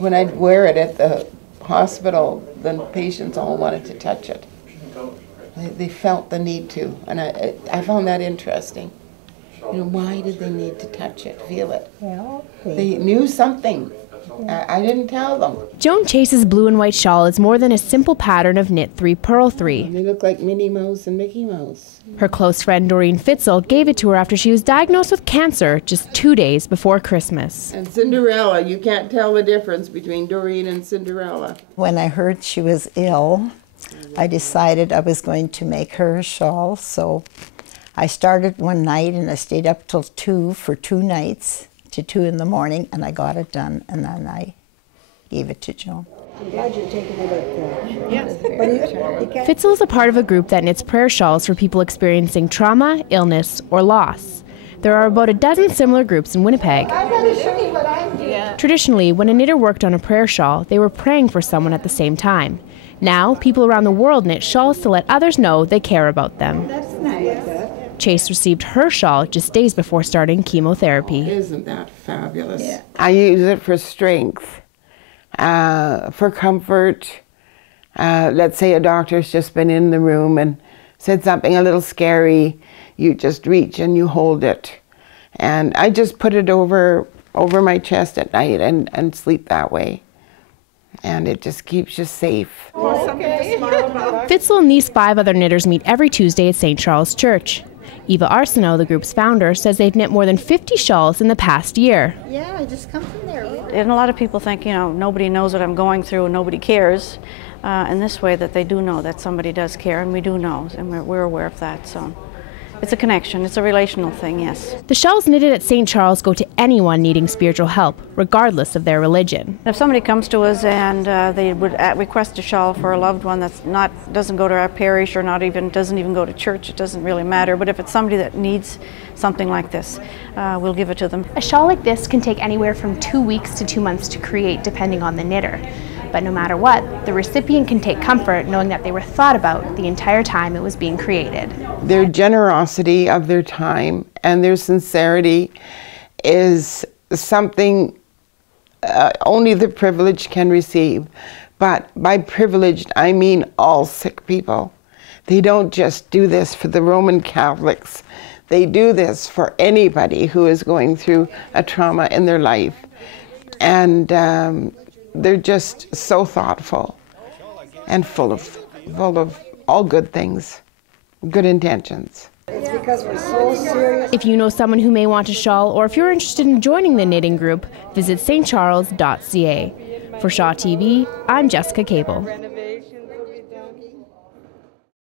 When I'd wear it at the hospital, the patients all wanted to touch it. They felt the need to, and I found that interesting. You know, why did they need to touch it, feel it? Well, they knew something. I didn't tell them. Joan Chase's blue and white shawl is more than a simple pattern of knit 3, purl 3. They look like Minnie Mouse and Mickey Mouse. Her close friend Doreen Fitzel gave it to her after she was diagnosed with cancer just 2 days before Christmas. And Cinderella, you can't tell the difference between Doreen and Cinderella. When I heard she was ill, I decided I was going to make her a shawl, so I started one night and I stayed up till 2 for 2 nights, to 2 in the morning, and I got it done, and then I gave it to Joan. I'm glad you're taking it at Yes. Fitzel is a part of a group that knits prayer shawls for people experiencing trauma, illness, or loss. There are about a dozen similar groups in Winnipeg. Traditionally, when a knitter worked on a prayer shawl, they were praying for someone at the same time. Now, people around the world knit shawls to let others know they care about them. That's nice. Chase received her shawl just days before starting chemotherapy. Isn't that fabulous? Yeah. I use it for strength, for comfort. Let's say a doctor's just been in the room and said something a little scary. You just reach and you hold it. And I just put it over my chest at night and sleep that way. And it just keeps you safe. Fitzel and these 5 other knitters meet every Tuesday at St. Charles Church. Eva Arsenault, the group's founder, says they've knit more than 50 shawls in the past year. Yeah, I just come from there. And a lot of people think, you know, nobody knows what I'm going through and nobody cares. In this way that they do know that somebody does care, and we do know, and we're aware of that. So it's a connection, it's a relational thing, yes. The shawls knitted at St. Charles go to anyone needing spiritual help, regardless of their religion. If somebody comes to us and they would request a shawl for a loved one that's doesn't go to our parish or doesn't even go to church, it doesn't really matter. But if it's somebody that needs something like this, we'll give it to them. A shawl like this can take anywhere from 2 weeks to 2 months to create, depending on the knitter. But no matter what, the recipient can take comfort knowing that they were thought about the entire time it was being created. Their generosity of their time and their sincerity is something only the privileged can receive. But by privileged, I mean all sick people. They don't just do this for the Roman Catholics. They do this for anybody who is going through a trauma in their life. And they're just so thoughtful and full of all good things, good intentions. It's because we're so serious. If you know someone who may want a shawl, or if you're interested in joining the knitting group, visit stcharles.ca. For Shaw TV, I'm Jessica Cable.